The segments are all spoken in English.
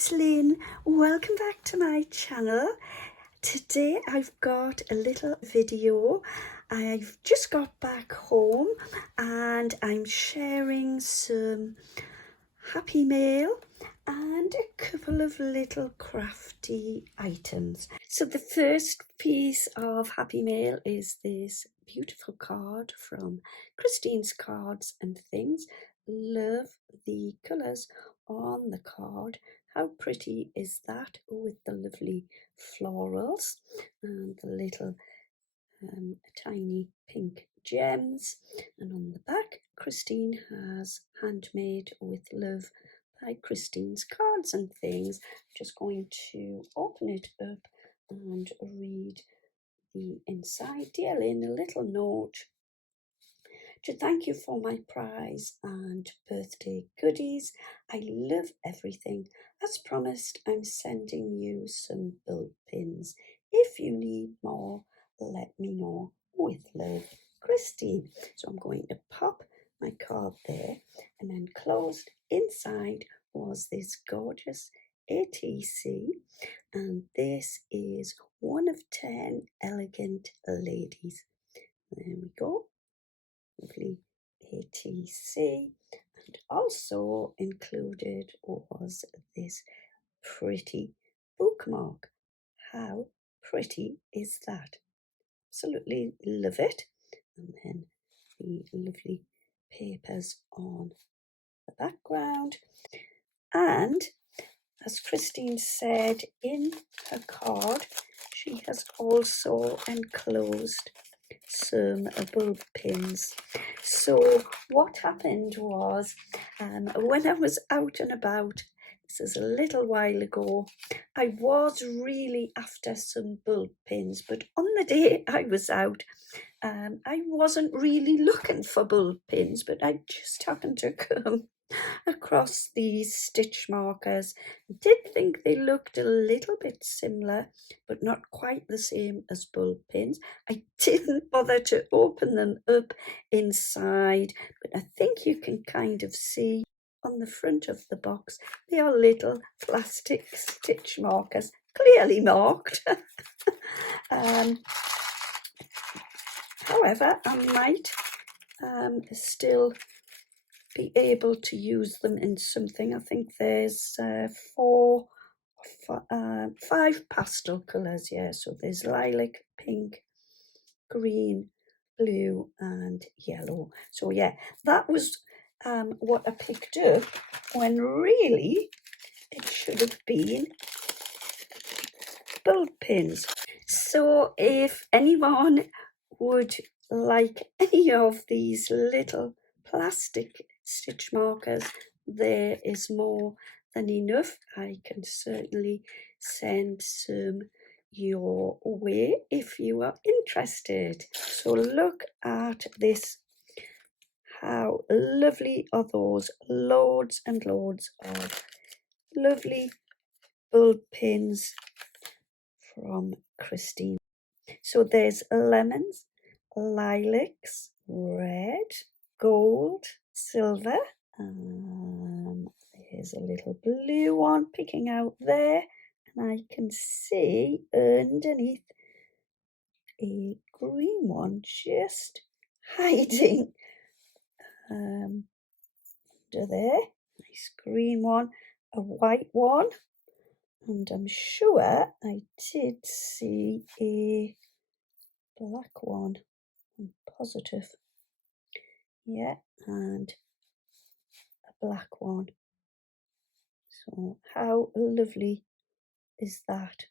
it's Lynn. Welcome back to my channel. Today I've got a little video. I've just got back home and I'm sharing some happy mail and a couple of little crafty items. So the first piece of happy mail is this beautiful card from Christine's Cards and Things. Love the colours on the card. How pretty is that, with the lovely florals and the little tiny pink gems. And on the back, Christine has Handmade with Love by Christine's Cards and Things. I'm just going to open it up and read the inside. Dear Lynn, a little note to thank you for my prize and birthday goodies. I love everything. As promised, I'm sending you some bulb pins. If you need more, let me know. With love, Christine. So I'm going to pop my card there, and then closed inside was this gorgeous ATC, and this is 1 of 10 elegant ladies. There we go. Lovely ATC, and also included was this pretty bookmark. How pretty is that? Absolutely love it. And then the lovely papers on the background. And as Christine said in her card, she has also enclosed some bulb pins. So what happened was, when I was out and about, this is a little while ago, I was really after some bulb pins, but on the day I was out, I wasn't really looking for bulb pins, but I just happened to come across these stitch markers. I did think they looked a little bit similar, but not quite the same as bulb pins. I didn't bother to open them up inside, but I think you can kind of see on the front of the box they are little plastic stitch markers, clearly marked. However, I might still be able to use them in something. I think there's 5 pastel colours, yeah. So there's lilac, pink, green, blue and yellow. So yeah, that was what I picked up, when really it should have been bulb pins. So if anyone would like any of these little plastic stitch markers, there is more than enough. I can certainly send some your way if you are interested. So look at this. How lovely are those? Loads and loads of lovely bulb pins from Christine. So there's lemons, lilacs, red, gold, silver. There's a little blue one picking out there, and I can see underneath a green one just hiding under there. Nice green one, a white one, and I'm sure I did see a black one. I'm positive. Yeah, and a black one. So how lovely is that?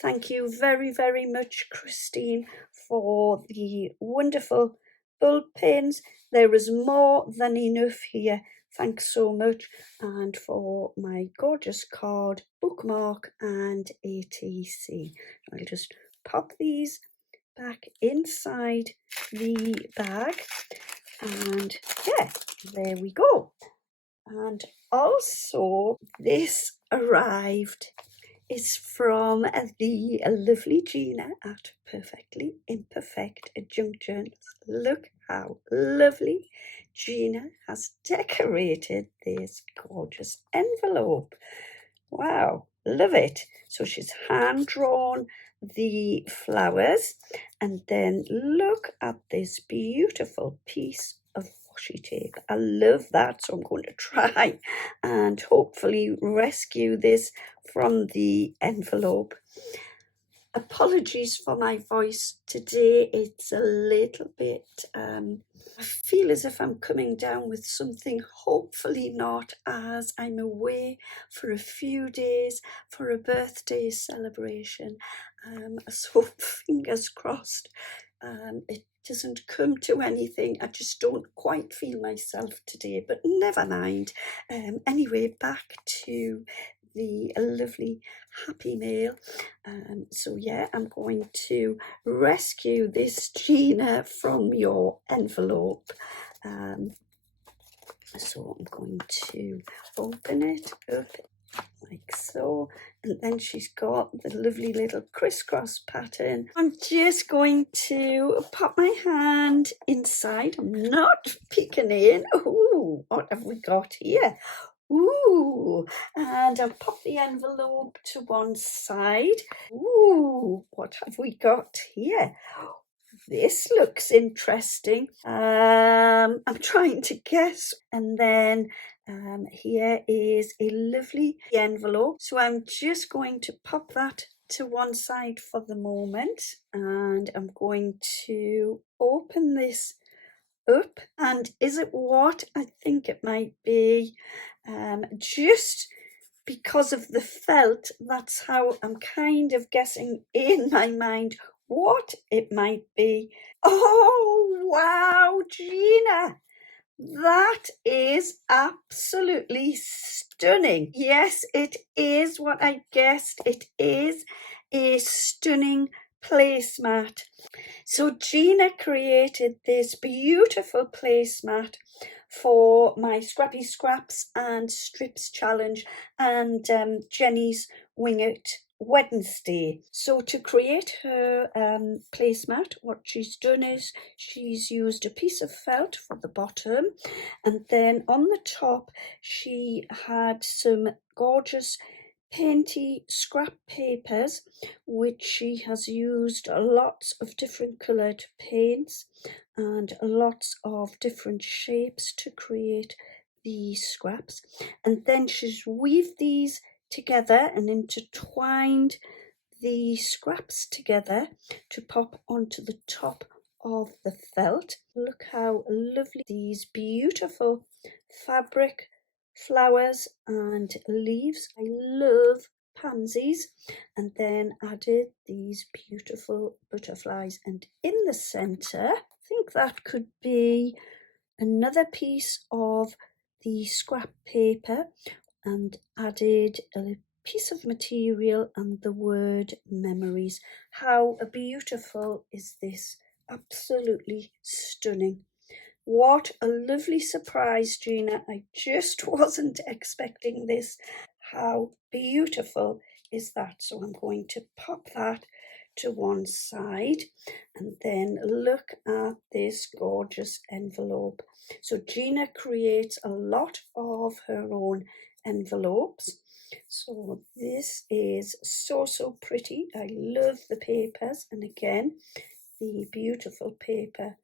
Thank you very, very much, Christine, for the wonderful bulb pins. There is more than enough here. Thanks so much. And for my gorgeous card, bookmark and ATC. I'll just pop these back inside the bag. And yeah, there we go. And also this arrived is from the lovely Gina at Perfectly Imperfect Junctions. Look how lovely Gina has decorated this gorgeous envelope. Wow, love it. So she's hand drawn the flowers, and then look at this beautiful piece of washi tape. I love that, so I'm going to try and hopefully rescue this from the envelope. Apologies for my voice today. It's a little bit, I feel as if I'm coming down with something, hopefully not, as I'm away for a few days for a birthday celebration. So fingers crossed, it doesn't come to anything. I just don't quite feel myself today, but never mind. Anyway, back to the lovely happy mail. So yeah, I'm going to rescue this Gina from your envelope. So I'm going to open it up like so, and then she's got the lovely little crisscross pattern. I'm just going to pop my hand inside. I'm not peeking in. Oh, what have we got here? Ooh, and I'll pop the envelope to one side. Ooh, what have we got here? This looks interesting. I'm trying to guess. And then here is a lovely envelope. So I'm just going to pop that to one side for the moment. And I'm going to open this up. And is it what I think it might be? Just because of the felt, that's how I'm kind of guessing in my mind what it might be. Oh, wow, Gina, that is absolutely stunning. Yes, it is what I guessed. It is a stunning placemat. So Gina created this beautiful placemat for my Scrappy Scraps and Strips challenge and Jenny's Wing It Wednesday. So to create her placemat, what she's done is she's used a piece of felt for the bottom, and then on the top she had some gorgeous painty scrap papers, which she has used lots of different coloured paints and lots of different shapes to create the scraps. And then she's weaved these together and intertwined the scraps together to pop onto the top of the felt. Look how lovely these beautiful fabric flowers and leaves. I love pansies. And then added these beautiful butterflies, and in the center, I think that could be another piece of the scrap paper, and added a piece of material and the word memories. How beautiful is this? Absolutely stunning. What a lovely surprise, Gina. I just wasn't expecting this. How beautiful is that? So I'm going to pop that to one side, and then look at this gorgeous envelope. So Gina creates a lot of her own envelopes. So this is so pretty. I love the papers, and again the beautiful paper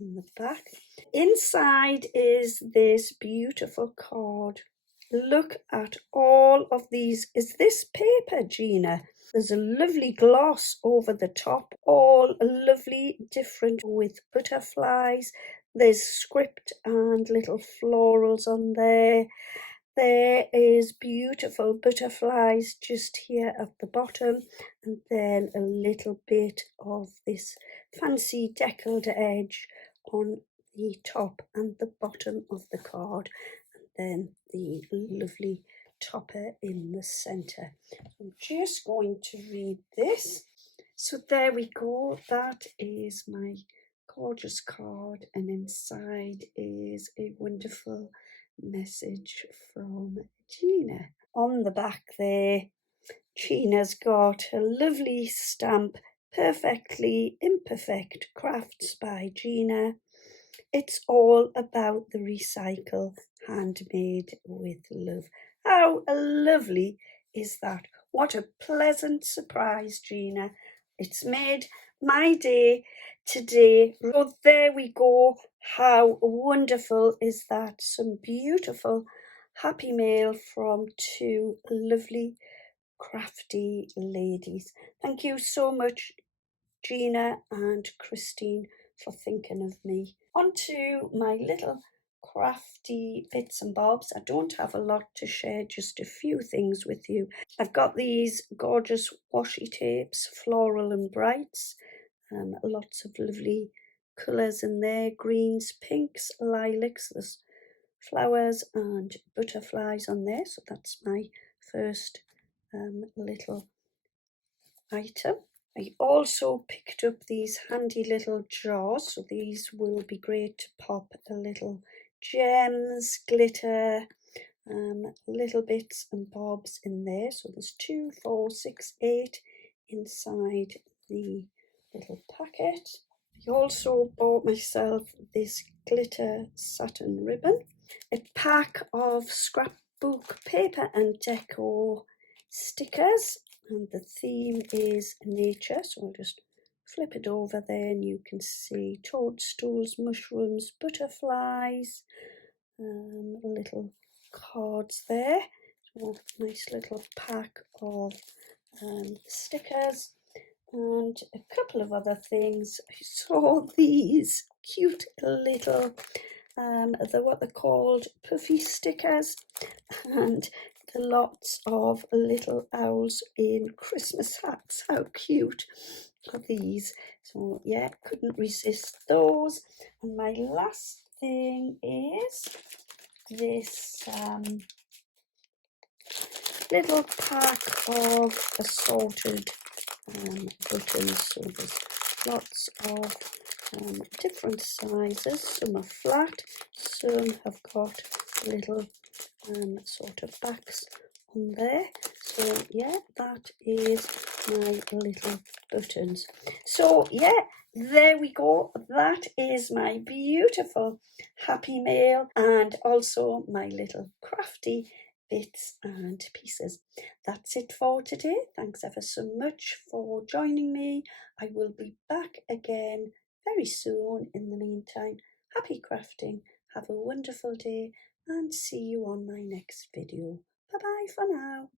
on the back. Inside is this beautiful card. Look at all of these. Is this paper, Gina? There's a lovely gloss over the top, all lovely different with butterflies. There's script and little florals on there. There is beautiful butterflies just here at the bottom, and then a little bit of this fancy deckled edge on the top and the bottom of the card, and then the lovely topper in the center. I'm just going to read this. So there we go. That is my gorgeous card, and inside is a wonderful message from Gina. On the back there, Gina's got a lovely stamp, Perfectly Imperfect Crafts by Gina. It's all about the recycle, handmade with love. How lovely is that? What a pleasant surprise, Gina. It's made my day today. So there we go. How wonderful is that? Some beautiful happy mail from two lovely crafty ladies. Thank you so much, Gina and Christine, for thinking of me. On to my little crafty bits and bobs. I don't have a lot to share, just a few things with you. I've got these gorgeous washi tapes, floral and brights, lots of lovely colours in there, greens, pinks, lilacs, there's flowers and butterflies on there, so that's my first little item. I also picked up these handy little jars, so these will be great to pop a little gems, glitter, little bits and bobs in there. So there's 2, 4, 6, 8 inside the little packet. I also bought myself this glitter satin ribbon, a pack of scrapbook paper and decor stickers, and the theme is nature, so I'll just flip it over there and you can see toadstools, mushrooms, butterflies, little cards there. So nice little pack of stickers and a couple of other things. I saw these cute little they're what they're called, puffy stickers, and lots of little owls in Christmas hats. How cute are these? So yeah, couldn't resist those. And my last thing is this little pack of assorted buttons. So there's lots of different sizes. Some are flat, some have got little sort of backs on there. So yeah, that is my little buttons. So yeah, there we go. That is my beautiful happy mail and also my little crafty bits and pieces. That's it for today. Thanks ever so much for joining me. I will be back again very soon. In the meantime, happy crafting. Have a wonderful day and see you on my next video. Bye bye for now.